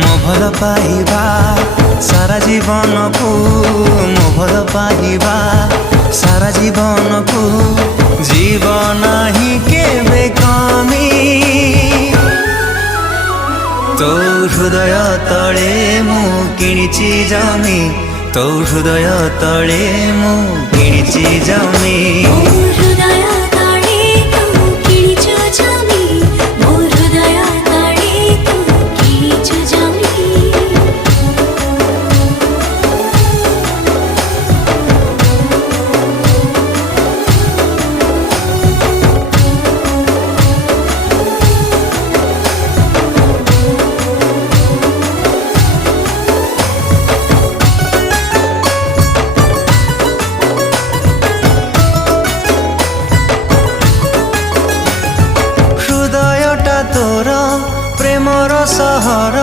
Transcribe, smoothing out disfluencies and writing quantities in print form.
ମୋ ଭଲ ପାଇବା ସାରା ଜୀବନକୁ, ମୋ ଭଲ ପାଇବା ସାରା ଜୀବନକୁ ଯିବ ନାହିଁ କେବେ କମି। ତୋ ହୃଦୟ ତଳେ ମୁଁ କିଣିଛି ଜମି, ତୋ ହୃଦୟ ତଳେ ମୁଁ କିଣିଛି ଜମି।